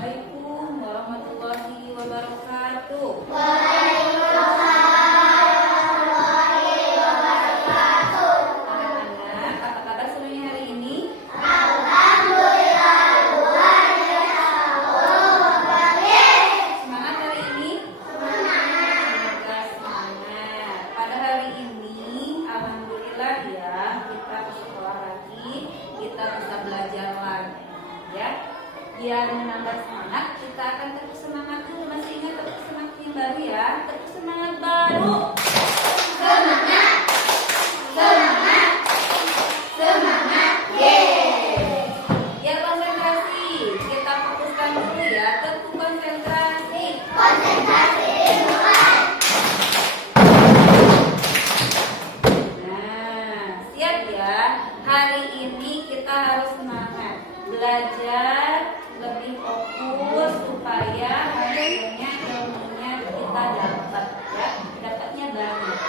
Assalamualaikum warahmatullahi wabarakatuh. Anak-anak, apa kabar semuanya hari ini? Semangat hari ini? Semoga semangat. Pada hari ini, alhamdulillah ya, kita ke sekolah lagi, kita bisa belajar lagi, ya. Biar menambah semangat, kita akan tepuk semangat dulu. Masih ingat tepuk semangat yang baru ya? Tepuk semangat baru. Semangat, semangat, semangat, yeay. Biar konsentrasi, kita fokuskan dulu ya. Tepuk konsentrasi. Konsentrasi ilmuwan. Nah, siap ya. Hari ini kita harus semangat belajar lebih fokus supaya hasilnya ilmunya kita dapat ya, dapatnya banyak,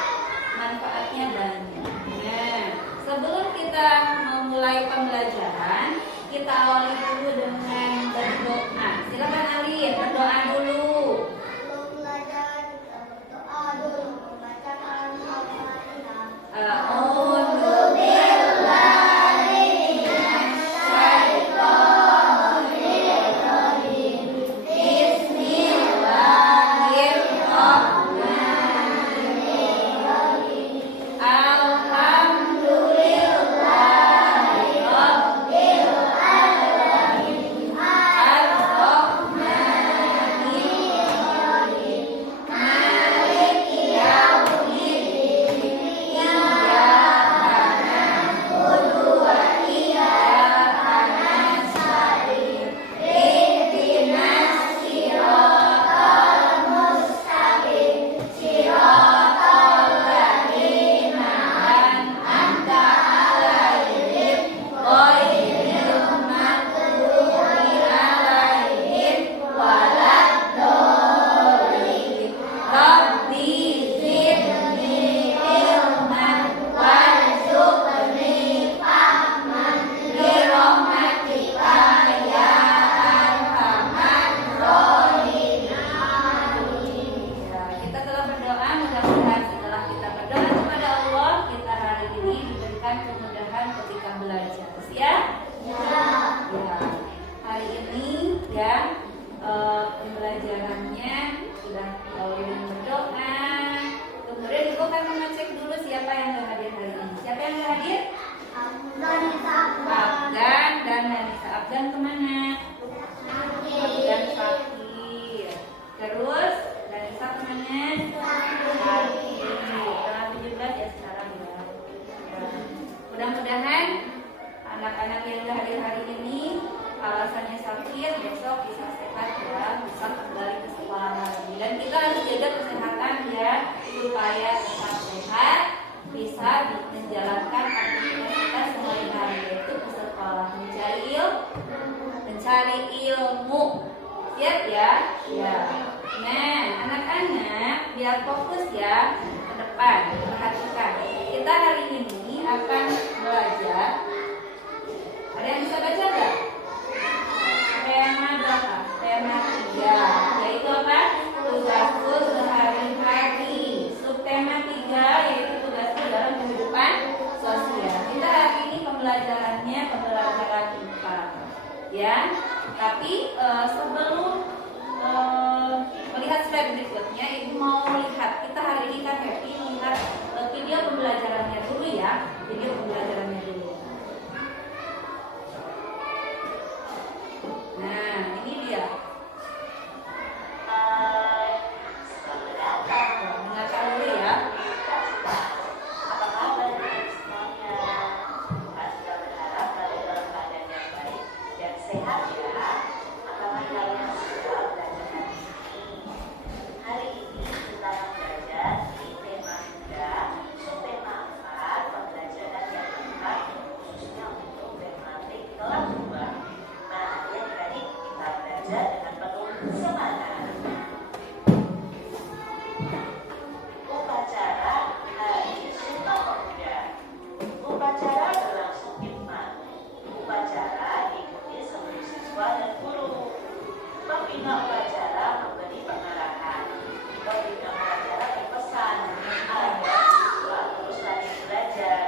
manfaatnya banyak. Nah, sebelum kita memulai pembelajaran, kita awali dulu dengan berdoa. Silakan Ali, berdoa dulu. Sebelum belajar kita berdoa dulu, membacakan Al-Fatihah. A'udzu pembelajarannya sudah diawali dengan berdoa. Kemudian Ibu akan mengecek dulu siapa yang nggak hadir hari ini. Siapa yang nggak hadir? Afgan dan Nisa. Afgan kemana? Afgan Fakir. Terus Nisa kemana? Fakir. Tanggal 17 ya sekarang ya. Mudah-mudahan anak-anak yang nggak hadir hari ini alasannya sakit, besok bisa sehat ya, bisa kembali ke sekolah lagi. Dan kita harus jaga kesehatan ya, supaya tetap sehat, bisa menjalankan aktivitas kita sehari-hari, yaitu ke sekolah, mencari ilmu. Siap ya? Ya. Nah, anak-anak biar fokus ya ke depan. Perhatikan, kita hari ini akan belajar. Ada yang bisa baca nggak? Tema berapa? Tema 3, yaitu apa? Tugasku sehari-hari. Subtema 3 yaitu tugasku dalam kehidupan sosial. Kita hari ini pembelajarannya pembelajaran IPA, ya. Tapi sebelum melihat slide berikutnya, Ibu mau lihat kita hari ini kan happy melihat video pembelajarannya dulu ya. Video pembelajarannya dulu. Nah, ini dia. Dengarkan dulu ya. Apa kabar semuanya? Sudah berharap kalian dalam keadaan yang baik dan sehat ya. Apakah kalian sudah belajar hari ini? Hari ini kita akan belajar di tema 3, subtema 4, pembelajaran yang lengkap khususnya untuk tematik kelas 2. Nah, adik-adik kita belajar dengan penuh semangat. Upacara Hari Sumpah Pemuda. Upacara berlangsung hikmat. Upacara diikuti seluruh siswa dan guru. Pembina upacara memberi pengarahan. Pembina upacara berpesan agar siswa terus rajin belajar.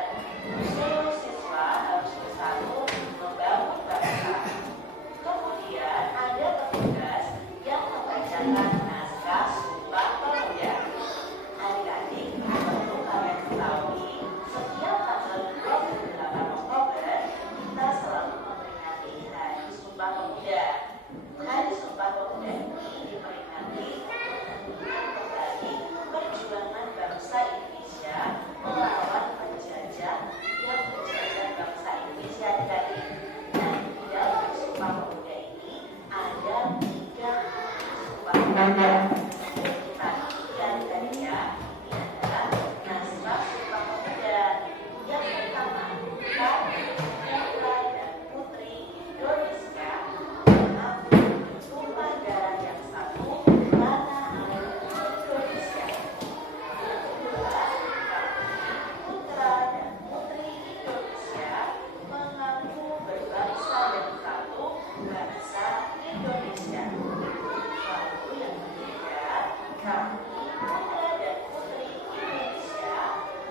Seluruh siswa harus bersatu membangun bangsa. Kemudian ada petugas yang membacakan naskah Sumpah Pemuda. Adik-adik, perlu kalian ketahui, setiap tanggal 28 Oktober kita selalu memperingati Hari Sumpah Pemuda. Hari Sumpah Pemuda ini diperingati untuk kembali perjuangan bangsa Indonesia melawan penjajah yang menjajah bangsa Indonesia tadi. Nah, di dalam Sumpah Pemuda ini ada 3 Sumpah Pemuda. Kita lihat tadi ya, ini adalah naskah Sumpah Pemuda. Yang pertama, kami putra dan putri Indonesia mengaku tumpah darah yang satu tanah air Indonesia. Yang kedua, kami putra dan putri Indonesia mengaku berbangsa dan satu bangsa Indonesia. Lalu yang ketiga, kami putra dan putri Indonesia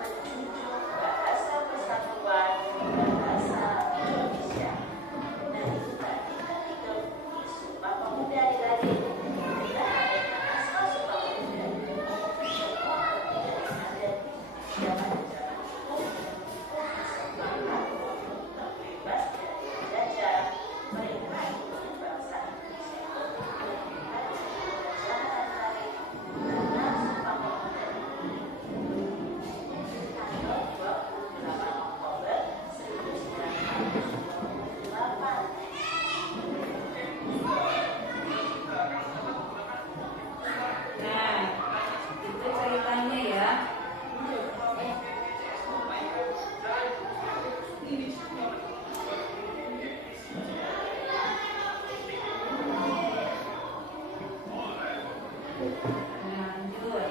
menjunjung bahasa persatuan bahasa Indonesia. Nah, itu tadi ketiga bukti Sumpah Pemuda adik-adik. Kita ada naskah Sumpah Pemuda. Semua pemuda yang ada di Indonesia pada zaman itu bersemangat untuk terbebas dari penjajah. Mereka ingin bangsa Indonesia itu terbebas dari penjajahan tadi. Karena Sumpah Pemuda ini tanggal 28 Oktober 1928. Nah, itu ceritanya ya. Lanjut.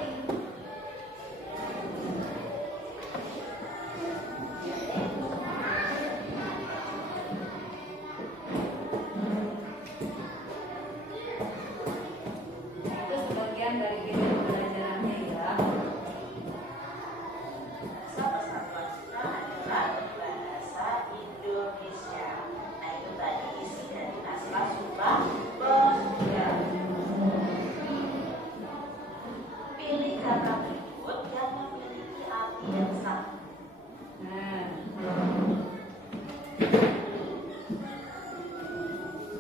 Itu sebagian dari video pembelajarannya ya. Bahasa persatuan kita adalah bahasa Indonesia. Nah, itu tadi isi dari naskah Sumpah Pemuda. Pilih kata berikut yang memiliki arti yang sama. Nah,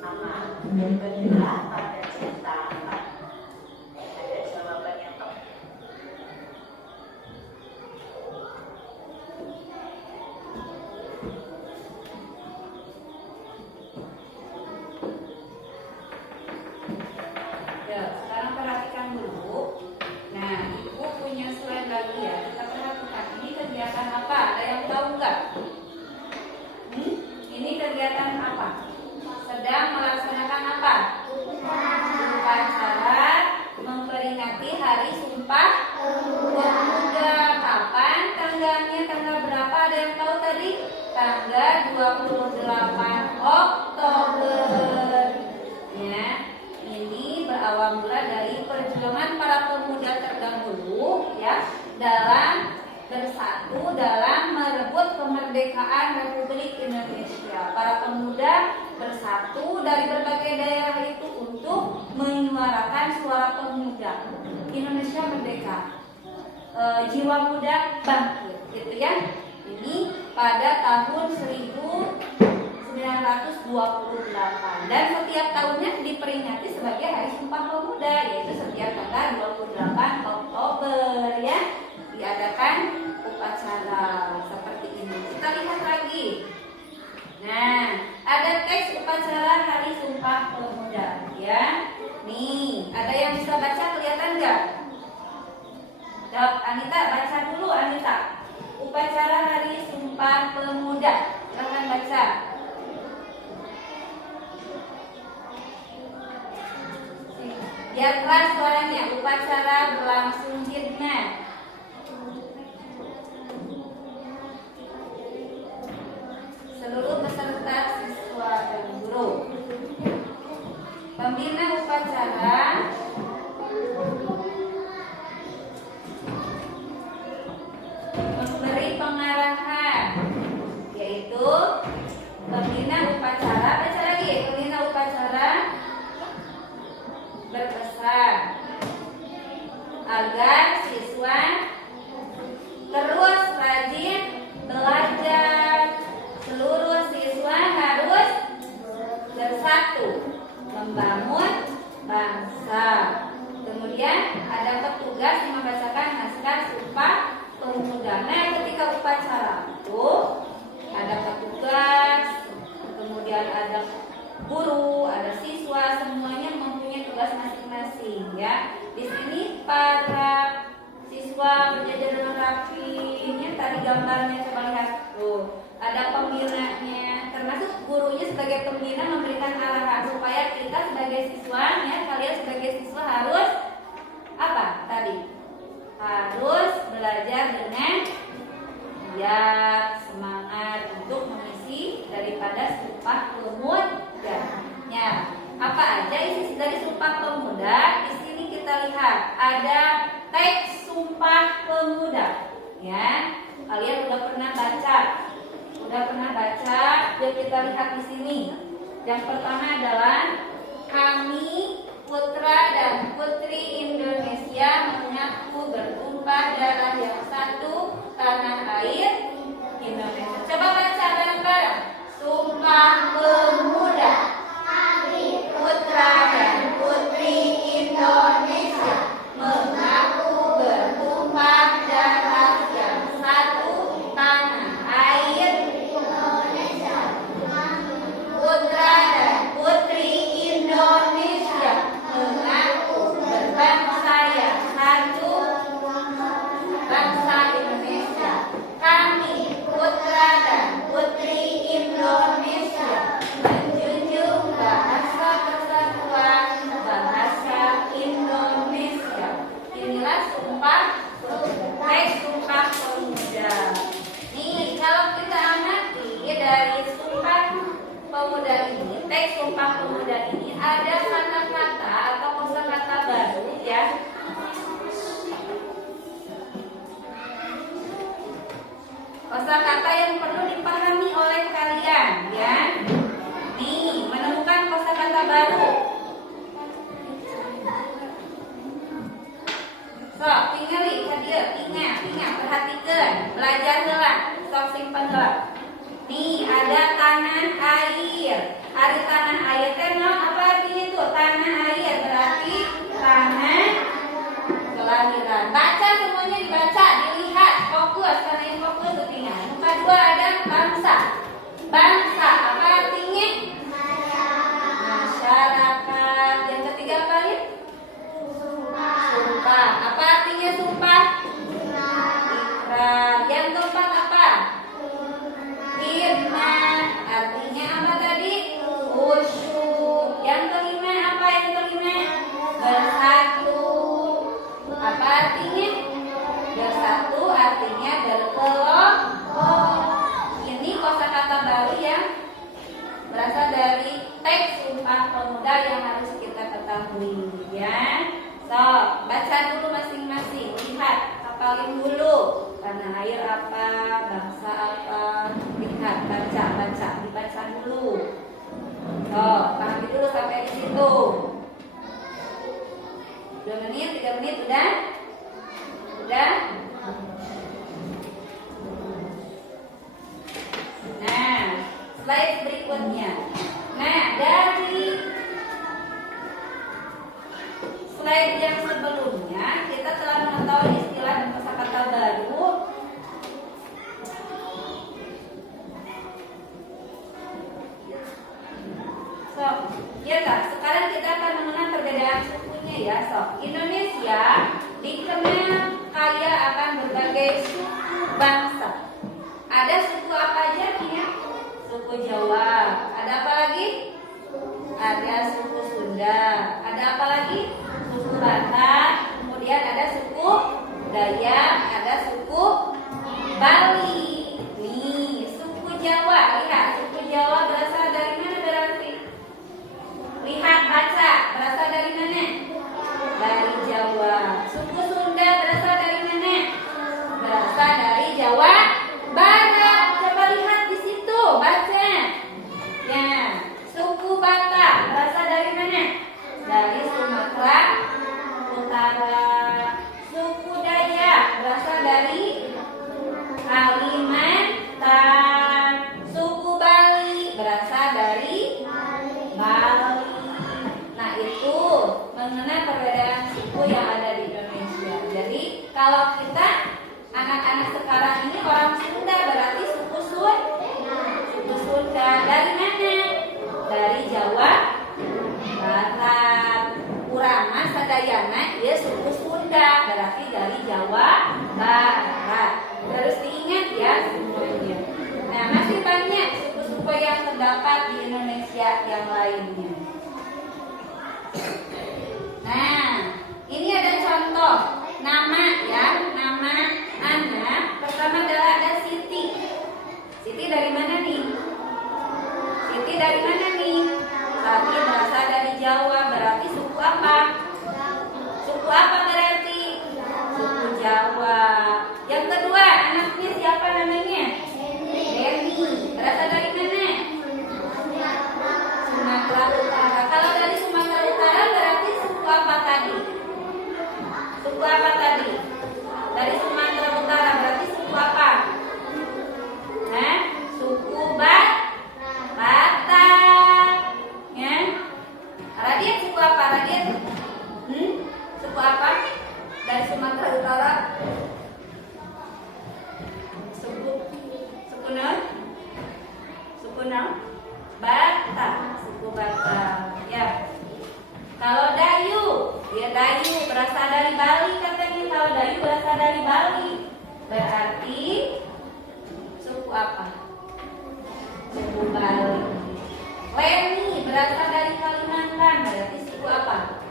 Aman, bergerak pada cinta apa? Ada jawaban yang tepat. ya, sekarang perhatikan dulu. Nah, ibu punya slide lagi ya. Kita perhatikan ini kegiatan apa? Ada yang tahu nggak? Ini kegiatan apa? Sedang melaksanakan apa? Upacara memperingati Hari Sumpah Pemuda. Kapan tanggalnya? Tanggal berapa? Ada yang tahu tadi? Tanggal 28 Oktober. Ya, ini berawal mula dari perjuangan para pemuda terdahulu ya dalam bersatu dalam merebut kemerdekaan Republik Indonesia. Para pemuda bersatu dari berbagai daerah itu untuk menyuarakan suara pemuda. Indonesia merdeka. Jiwa muda bangkit, gitu ya. Ini pada tahun 1928 dan setiap tahunnya diperingati sebagai Hari Sumpah Pemuda, yaitu setiap tanggal 28 Oktober ya. Diadakan upacara seperti ini. Kita lihat lagi. Nah, ada teks upacara Hari Sumpah Pemuda ya. Nih, ada yang bisa baca, kelihatan nggak? Anita, baca dulu Anita. Upacara Hari Sumpah Pemuda. Silahkan baca. Biar keras suaranya. Upacara berlangsung hikmat. Seluruh peserta siswa dan guru. Pembina upacara memberi pengarahan, yaitu pembina upacara. Baca lagi, pembina upacara berpesan agar siswa terus rajin belajar. Seluruh siswa harus bersatu membangun bangsa. Kemudian ada petugas yang membacakan naskah Sumpah Pemuda. Nah, ketika upacara itu ada petugas, kemudian ada guru, ada siswa, semuanya mempunyai tugas masing-masing ya. Di sini para siswa berjajar dengan rapi. Ini tadi gambarnya, coba lihat tuh. Ada pembinanya, termasuk gurunya sebagai pembina memberikan arahan supaya kita sebagai siswa ya, kalian sebagai siswa harus apa tadi? Harus belajar dengan giat, semangat untuk mengisi daripada Sumpah Pemuda. Ya, apa aja isi dari Sumpah Pemuda? Di sini kita lihat ada teks Sumpah Pemuda. Ya, kalian udah pernah baca? Yuk kita lihat di sini. Yang pertama adalah kami putra dan putri Indonesia mengaku bertumpah darah yang satu tanah air Indonesia. Coba baca bareng-bareng. Sumpah Pemuda. Kami putra dan putri Indonesia mengaku bertumpah darah yang satu tanah air Indonesia. Putra dan putri Indonesia mengaku berbangsa yang satu, bangsa Indonesia. Kami putra dan putri Indonesia menjunjung bahasa persatuan, bahasa Indonesia. Inilah Sumpah teks Sumpah Pemuda. Nih, kalau kita amati dari Sumpah Pemuda ini, teks Sumpah Pemuda ini ada kata-kata atau kosakata baru ya. Kosakata yang perlu dipahami oleh kalian ya. Nih, menemukan kosakata baru. So, tinggali hadir, ingat, perhatikan, belajar heula, sok simpen heula. Nih, ada tanah air. Ada tanah air. Kenal apa artinya itu? Tanah air berarti tanah kelahiran. Baca semuanya, dibaca, dilihat, fokus karena yang fokus itu tinggal. Muka dua ada bangsa. Bangsa apa artinya? Masyarakat. Yang ketiga apa ya? Sumpah. Apa artinya sumpah? Ikrar. Yang keempat apa? Firman. Artinya apa tadi? Khusyuk. Yang kelima apa? Bersatu. Apa artinya? Bersatu artinya berkelompok. Ini kosakata baru yang berasal dari teks Sumpah Pemuda yang harus kita ketahui ya. So, baca dulu masing-masing. Lihat, hafalin dulu. Tanah air apa, bangsa apa. Lihat, baca, dibaca dulu. So, pahami dulu sampai di situ. 2 menit, 3 menit, udah? Udah? Nah, slide berikutnya. Nah, dari slide yang sebelumnya kita telah mengetahui istilah dan kosakata baru. So, ya tak? Sekarang kita akan mengenal perbedaan sukunya ya. So, Indonesia dikenal kaya akan berbagai suku bangsa. Ada suku apa aja nih ya? Suku Jawa. Ada apa lagi? Ada suku Sunda. Ada apa lagi? Suku Batak. Kemudian ada suku Dayak. Ada suku Bali. Nih, suku Jawa. Lihat, suku Jawa berasal dari mana berarti? Lihat, baca. Berasal dari Jawa, berarti suku apa? Suku apa berarti? Suku Jawa. Yang kedua, anaknya siapa namanya? Denny. Berasal dari mana? Sumatera Utara. Kalau dari Sumatera Utara berarti suku apa tadi? Suku apa tadi? Dari Sumatera Utara berarti suku apa? Hah? Suku Batak. Ya? Radian suku apa? Radian? Suku apa? Dari Sumatera Utara? Suku non? Suku non? Batak. Suku Batak. Ya. Kalau Dayu, ya Dayu berasal dari Bali katanya. Kalau Dayu berasal dari Bali, berarti suku apa? Suku Bali. Leni berasal dari Kalimantan, berarti suku apa?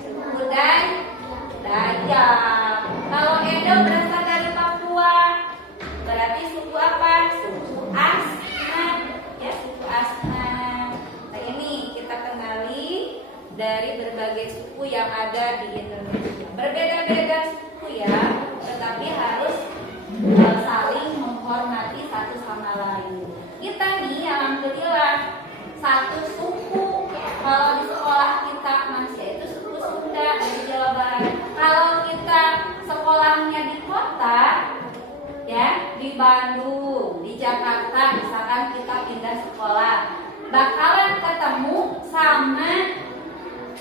Suku Dayak. Kalau Edo berasal dari Papua, berarti suku apa? Suku Asmat. Ya, suku Asmat. Nah, ini kita kenali dari berbagai suku yang ada di Indonesia. Berbeda-beda suku ya, tetapi harus saling menghormati satu sama lain. Kita nih alhamdulillah satu suku. Kalau di sekolah kita masih itu suku Sunda dari Jawa Barat. Kalau kita sekolahnya di kota, ya di Bandung, di Jakarta, misalkan kita pindah sekolah, bakalan ketemu sama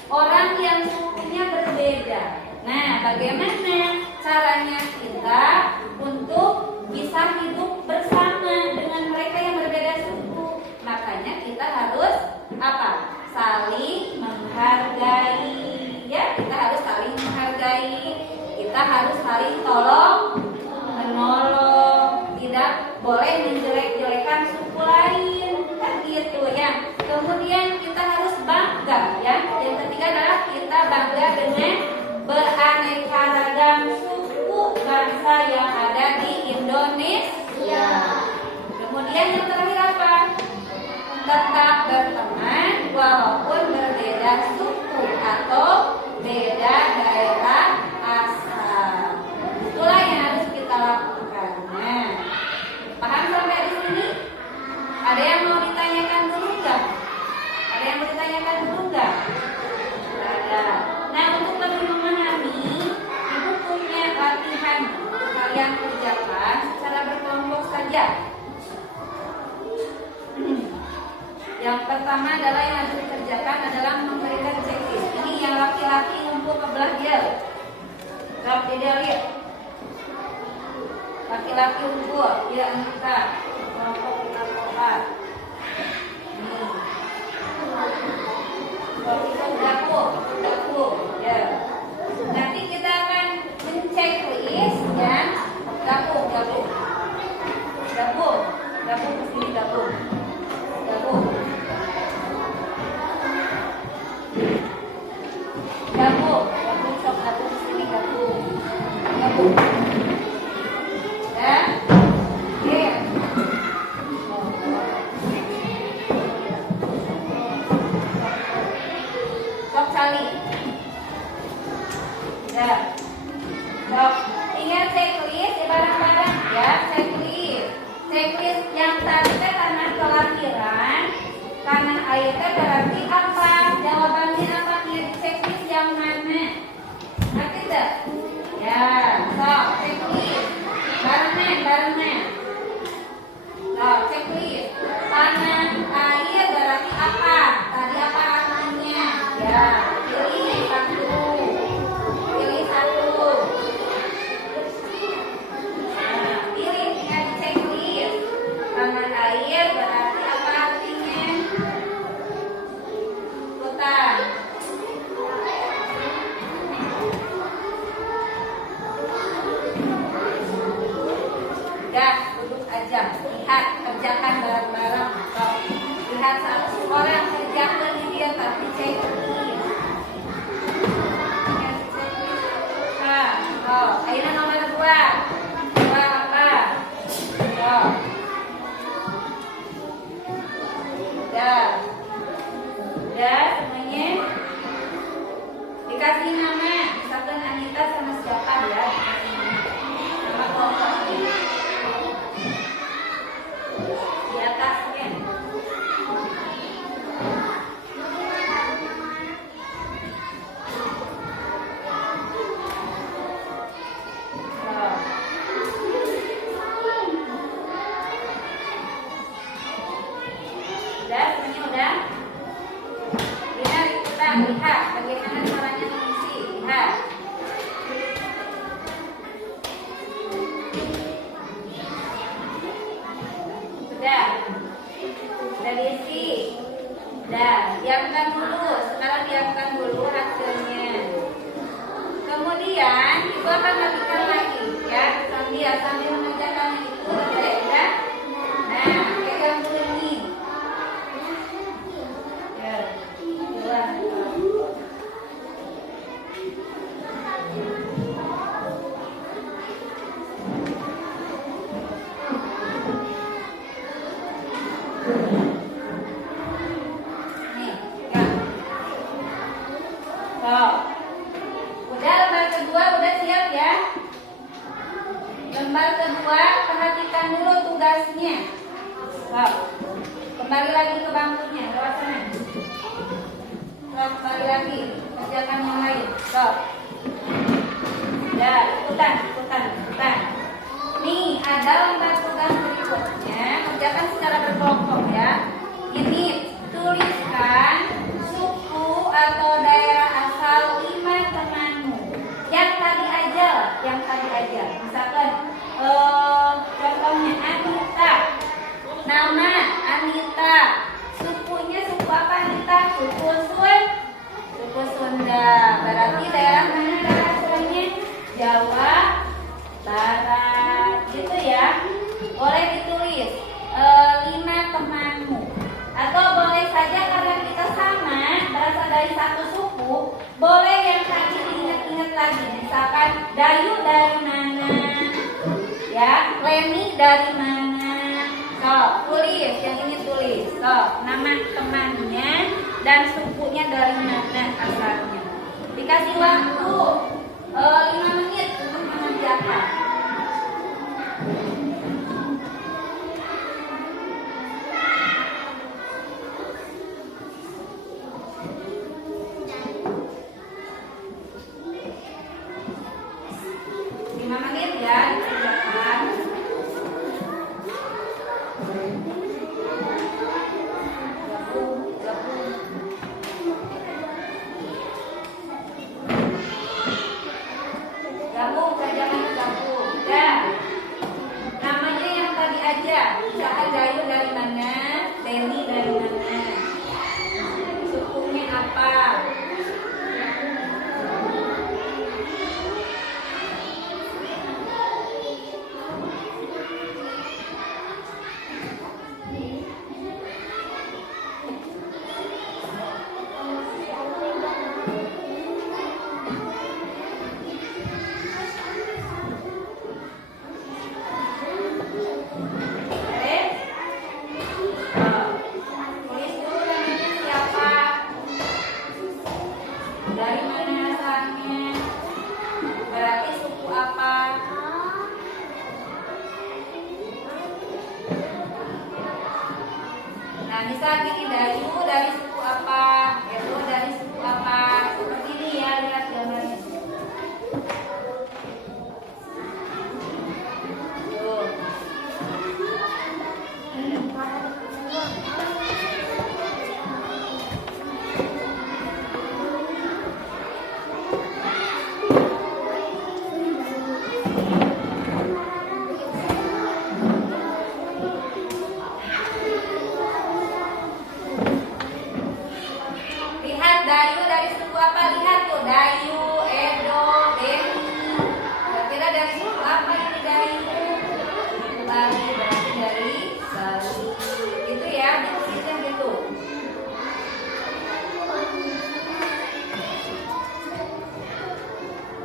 orang yang sukunya berbeda. Nah, bagaimana caranya kita untuk bisa hidup bersama dengan mereka yang berbeda suku? Makanya kita harus apa? Saling menghargai. Ya, kita harus saling menghargai. Kita harus saling tolong menolong. Tidak boleh menjelek-jelekan suku lain. Kan gitu ya. Kemudian kita harus bangga ya. Yang ketiga adalah kita bangga dengan beraneka ragam suku bangsa yang ada di Indonesia. Kemudian yang terakhir apa? Tetap berteman walaupun berbeda suku atau beda daerah asal. Itulah yang harus kita lakukan. Nah, paham sampai di sini? Ada yang mau ditanyakan dulu nggak? Ada yang mau ditanyakan dulu nggak? Ada. Nah, untuk lebih memahami, ibu punya latihan kalian kerjakan secara berkelompok saja. Yang pertama adalah yang harus dikerjakan adalah memberikan checklist. Ini yang laki-laki ngumpul ke belah dia. Lihat. Laki-laki ngumpul, ya kita kelompok kita kelompok. Dapur, ya. Nanti kita akan men-checklist ya. Dapur ke sini dapur. Dapur ke sini dapur. Ya. Iya. Sok cali. Ya. Sok. Ingat checklist ya bareng-bareng ya, checklist yang tadi karena kelahiran, karena airnya berarti apa? Jawabannya apa? Di checklist yang mana? Ngerti tidak? Ya, sok checklist barengan. Sok checklist. Tanah air berarti apa? Tadi apa artinya? Ya, pilih satu. Nah, pilih yang di checklist. Tanah air berarti apa artinya? Hutan. Duduk aja. Lihat, kerjakan bareng-bareng. Lihat satu orang kerjakan ini dia tapi checklist. Dikasih nama, misalkan Anita sama siapa ya? Dikasih nama. Sama kelompoknya. Di atasnya. Udah, semuanya udah? Lihat, kita lihat bagaimana caranya mengisi. Lihat. Sudah. Sudah diisi. Sudah, diamkan dulu. Sekarang diamkan dulu hasilnya. Kemudian ibu akan bagikan lagi ya, sambil mengerjakan itu ya. Nah, pegang dulu ini. Ya, dua. Nih, ya. Tuh. Udah lembar kedua udah siap ya. Lembar kedua perhatikan dulu tugasnya. Tuh. Kembali lagi ke bangkunya, lewat sana. Tuh, kembali lagi, kerjakan yang lain. Tuh. Ya, ikutan. Nih, ada lembar tugas berikutnya. Kerjakan secara berkelompok ya. Ini tuliskan suku atau daerah asal 5 temanmu. Yang tadi aja. Misalkan contohnya Anita. Nama Anita. Sukunya suku apa Anita? Suku Sunda. Berarti daerah mana daerah asalnya? Jawa Barat. Gitu ya. Boleh ditulis 5 temanmu. Atau boleh saja karena kita sama, berasal dari satu suku, boleh yang tadi diingat-ingat lagi. Misalkan Dayu dari mana? Ya, Leni dari mana? Tulis, yang ini tulis. Nama temannya dan sukunya dari mana asalnya. Dikasih waktu 5 menit untuk mengerjakan. Ya, dikerjakan. Gabung, kerjakan gabung. Ya. Namanya yang tadi aja. Misalkan Dayu dari mana, Deni dari mana, sukunya apa. Nah, misal gini, Dayu dari suku apa, Edo dari suku apa, seperti ini ya, lihat gambarnya. Tuh. Dayu dari suku apa? Lihat tuh, Dayu, Edo, Deni. Kira-kira dari suku apa ini Dayu? Bali, berarti dari Bali. Gitu ya, ditulisnya gitu.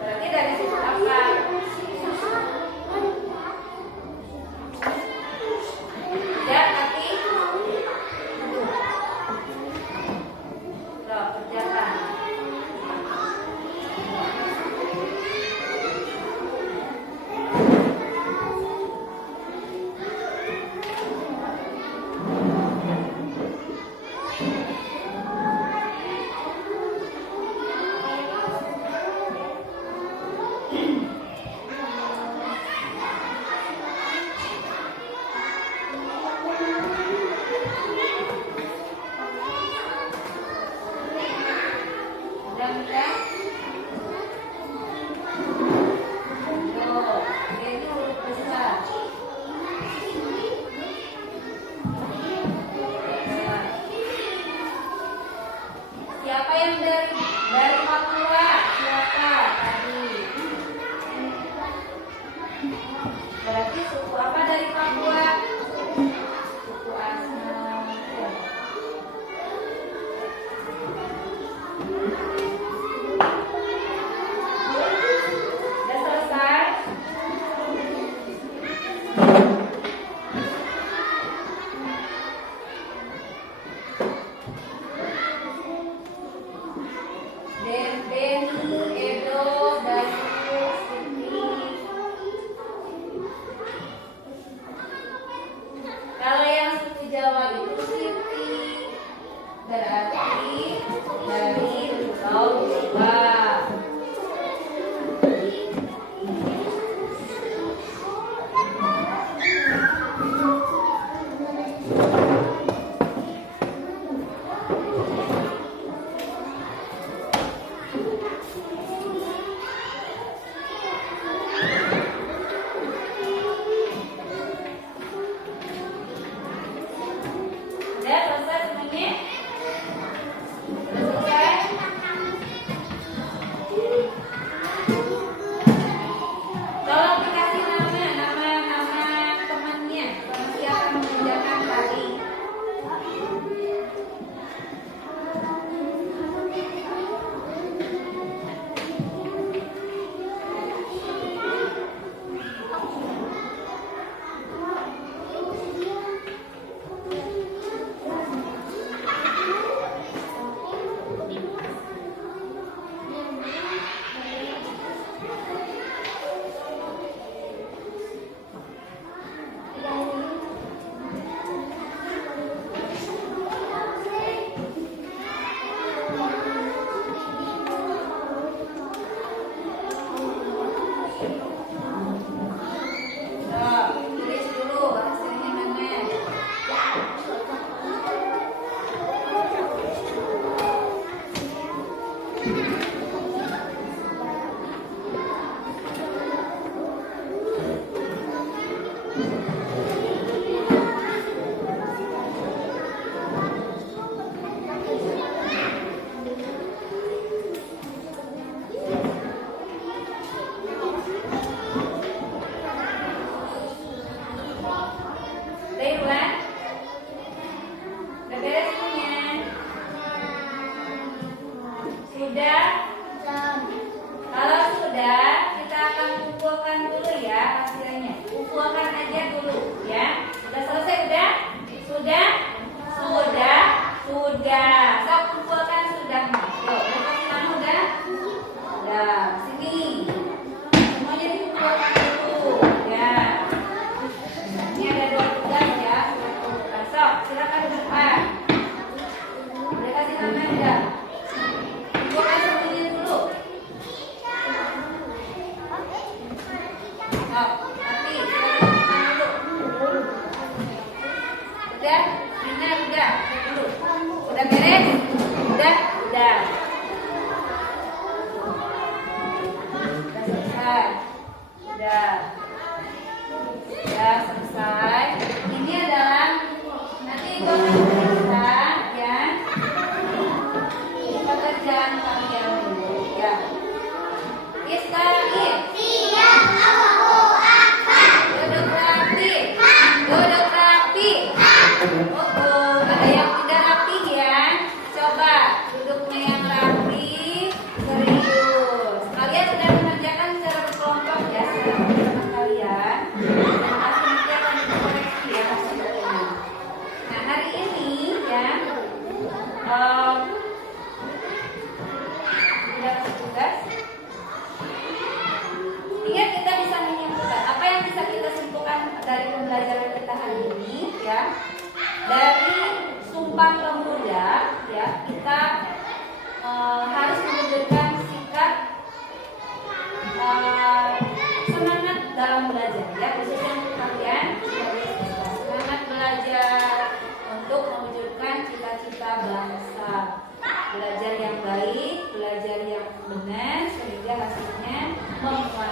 Berarti dari suku apa? Ya, tapi kerjakan. Sudah selesai? Benny, Edo, Dayu, Siti. Kalau yang suku Jawa itu Siti berarti dari Pulau Jawa. Sudah selesai semuanya? Sudah selesai? Tolong dikasih nama temannya, sama siapa yang mengerjakan tadi. Tulis dulu hasilnya mana. Udah Bulan? Udah beres semuanya? Sudah? Kalau sudah, kita akan kumpulkan dulu ya hasilnya. Kumpulkan aja dulu ya. Sudah selesai udah? Sudah? Sudah? Sudah. Sok kumpulkan sudah. Yuk, udah kasih nama udah? Udah. Sini. Semuanya dikumpulkan dulu ya. Ini ada 2 tugas ya. Sok, silakan ke depan. Udah kasih nama udah? Kumpulkan semuanya dulu. Sok, tapi silakan ke depan dulu. Udah? Ini udah dulu. Udah beres? Udah? Udah. Udah selesai. Udah. Udah selesai. Ini adalah nanti pekerjaan ya. Pekerjaan kalian dulu ya. Istaghfir. Duduk rapi. Duduk rapi. Oh, ada yang tidak rapi ya. Coba duduknya yang rapi, serius. Kalian sudah mengerjakan secara berkelompok ya, secara bersama kalian. Nanti akan dikoreksi ya hasilnya. Nah, hari ini ya, sudah tugas. Ingat, kita bisa menyimpulkan apa yang bisa kita simpulkan dari pembelajaran kita hari ini ya. Dari Sumpah Pemuda ya, kita harus menunjukkan sikap semangat dalam belajar ya, khususnya untuk kalian sebagai siswa. Semangat belajar untuk mewujudkan cita-cita bangsa. Belajar yang baik, belajar yang benar sehingga hasilnya memuaskan.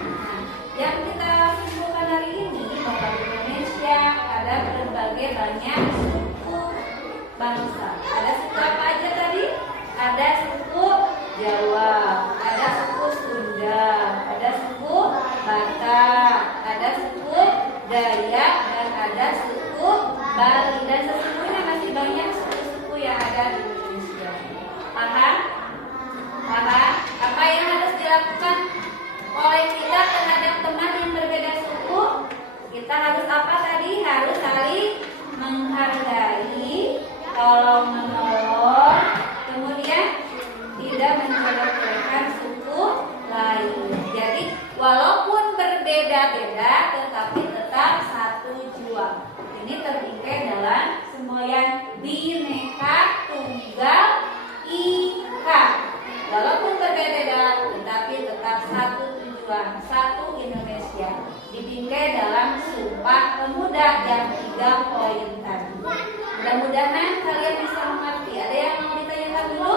Nah, yang kita simpulkan hari ini bahwa di Indonesia ada berbagai banyak suku bangsa. Ada suku apa aja tadi? Ada suku Jawa, ada suku Sunda, ada suku Batak, ada suku Dayak, dan ada suku Bali. Dan sesungguhnya masih banyak suku-suku yang ada di Indonesia. dalam Sumpah Pemuda yang 3 poin tadi. Mudah-mudahan kalian bisa mengerti. Ada yang mau ditanyakan dulu?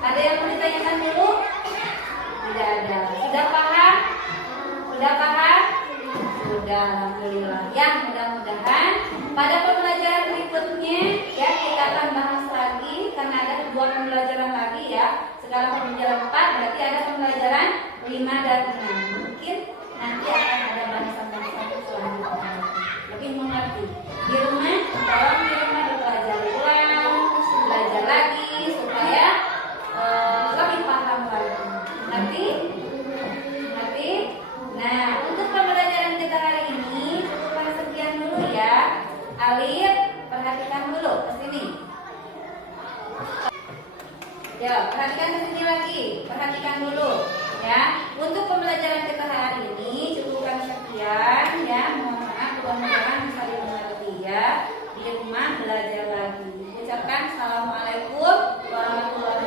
Ada yang mau ditanyakan dulu? Tidak ada. Sudah paham? Sudah paham? Sudah, alhamdulillah. Ya, mudah-mudahan pada pembelajaran berikutnya ya kita akan bahas lagi karena ada 2 pembelajaran lagi ya. Sekarang pembelajaran 4 berarti ada pembelajaran 5 dan 6. Mungkin nanti akan ada bahasan-bahasan selanjutnya. Lebih mengerti. Di rumah, tolong di rumah belajar ulang, belajar lagi supaya lebih paham lagi. Ngerti? Ngerti? Nah, untuk pembelajaran kita hari ini cukupkan sekian dulu ya. Alif, perhatikan dulu ke sini. Ya, perhatikan ke sini lagi. Perhatikan dulu ya. Untuk pembelajaran kita hari ini cukupkan sekian ya. Mohon maaf, mudah-mudahan bisa dimengerti ya. Di rumah belajar lagi. Ucapkan assalamualaikum warahmatullahi